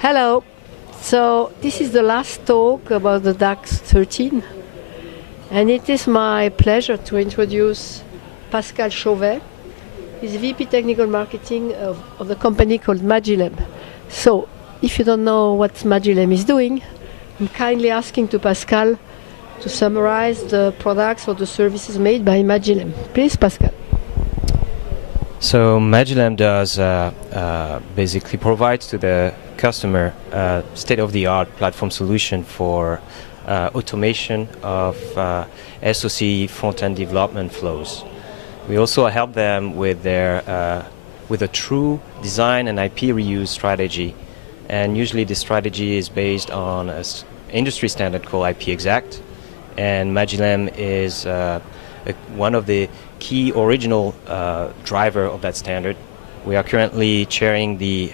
Hello. So this is the last talk about the DAC 13, and it is my pleasure to introduce Pascal Chauvet. He's VP Technical Marketing of the company called Magillem. So if you don't know what Magillem is doing, I'm kindly asking to Pascal to summarize the products or the services made by Magillem. Please, Pascal. So Magillem does basically provides to the customer state-of-the-art platform solution for automation of SoC front-end development flows. We also help them with their with a true design and IP reuse strategy, and usually this strategy is based on an industry standard called IP-XACT, and Magillem is one of the key original driver of that standard. We are currently chairing the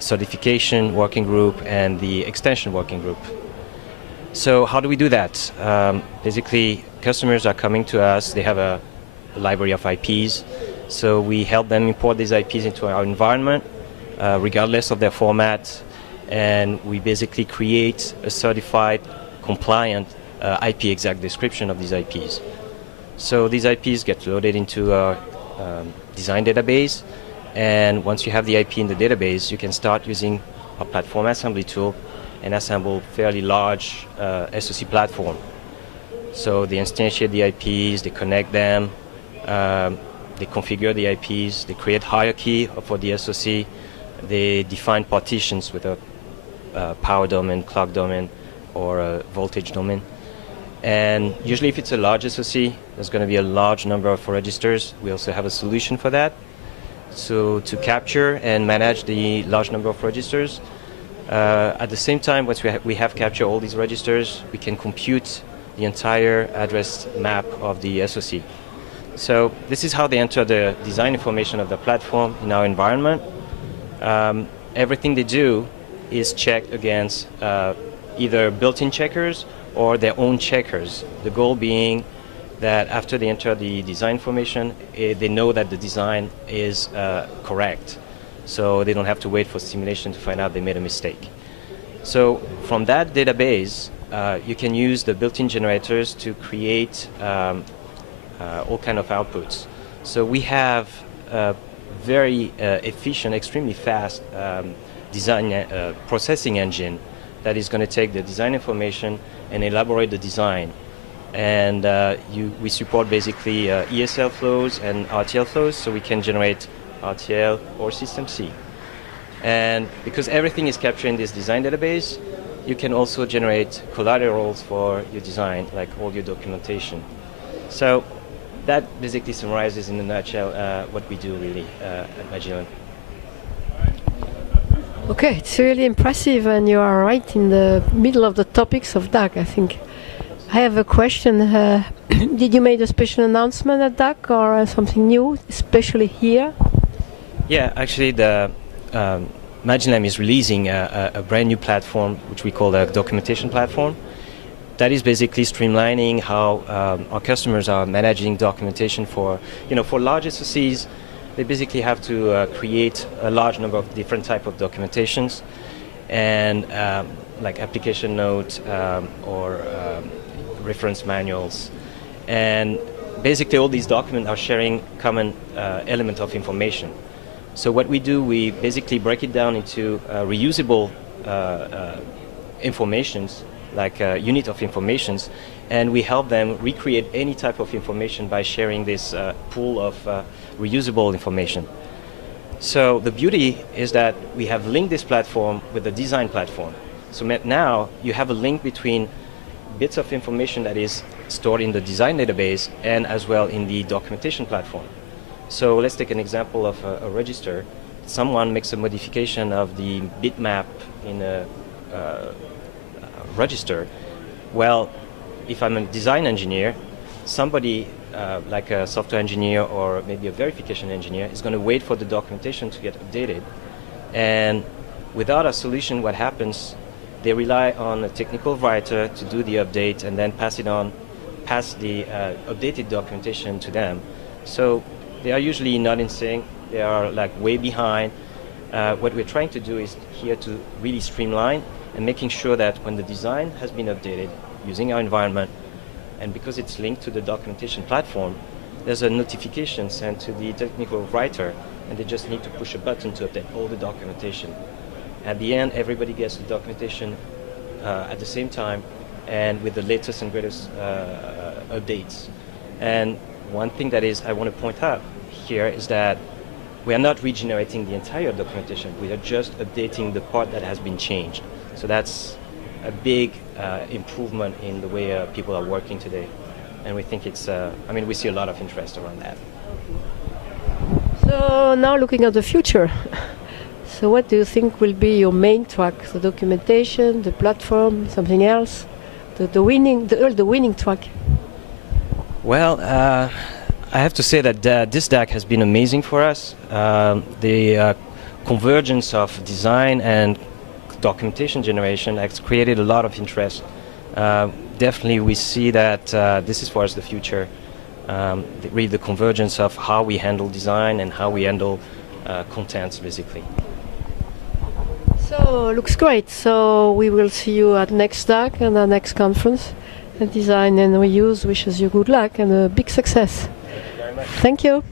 certification working group and the extension working group. So how do we do that? Basically, customers are coming to us, they have a library of IPs, so we help them import these IPs into our environment, regardless of their format, and we basically create a certified, compliant IP-XACT description of these IPs. So these IPs get loaded into our design database, and once you have the IP in the database, you can start using a platform assembly tool and assemble fairly large SoC platform. So they instantiate the IPs, they connect them, they configure the IPs, they create hierarchy for the SoC, they define partitions with a power domain, clock domain, or a voltage domain. And usually if it's a large SoC, there's going to be a large number of registers. We also have a solution for that. So to capture and manage the large number of registers, at the same time, once we have captured all these registers, we can compute the entire address map of the SoC. So this is how they enter the design information of the platform in our environment. Everything they do is checked against either built-in checkers or their own checkers. The goal being that after they enter the design information, they know that the design is correct. So they don't have to wait for simulation to find out they made a mistake. So from that database, you can use the built-in generators to create all kind of outputs. So we have a very efficient, extremely fast design processing engine that is going to take the design information and elaborate the design. And we support basically ESL flows and RTL flows, so we can generate RTL or System C. And because everything is captured in this design database, you can also generate collaterals for your design, like all your documentation. So that basically summarizes in a nutshell what we do really at Magillem. Okay, it's really impressive, and you are right in the middle of the topics of DAC, I think. I have a question. Did you make a special announcement at DAC or something new, especially here? Yeah, actually the Magillem is releasing a brand new platform, which we call the documentation platform. That is basically streamlining how our customers are managing documentation for large SoCs. They basically have to create a large number of different type of documentations, and like application note or reference manuals. And basically all these documents are sharing common element of information. So what we do, we basically break it down into reusable informations, like unit of informations, and we help them recreate any type of information by sharing this pool of reusable information. So the beauty is that we have linked this platform with the design platform. So now you have a link between bits of information that is stored in the design database and as well in the documentation platform. So let's take an example of a register. Someone makes a modification of the bitmap in a register. Well, if I'm a design engineer, somebody like a software engineer or maybe a verification engineer is going to wait for the documentation to get updated. And without a solution, what happens? They rely on a technical writer to do the update and then pass the updated documentation to them. So they are usually not in sync. They are like way behind. What we're trying to do is here to really streamline and making sure that when the design has been updated using our environment, and because it's linked to the documentation platform, there's a notification sent to the technical writer, and they just need to push a button to update all the documentation. At the end, everybody gets the documentation at the same time and with the latest and greatest updates. And one thing that is I want to point out here is that we are not regenerating the entire documentation. We are just updating the part that has been changed. So that's a big improvement in the way people are working today. And we think it's, I mean, we see a lot of interest around that. So now looking at the future, so what do you think will be your main track? The documentation, the platform, something else? The winning track? Well, I have to say that this DAC has been amazing for us. The convergence of design and documentation generation has created a lot of interest. Definitely we see that this is for us the future. Really the convergence of how we handle design and how we handle contents, basically. So looks great. So we will see you at next DAC and our next conference. And Design and Reuse wishes you good luck and a big success. Thank you very much. Thank you.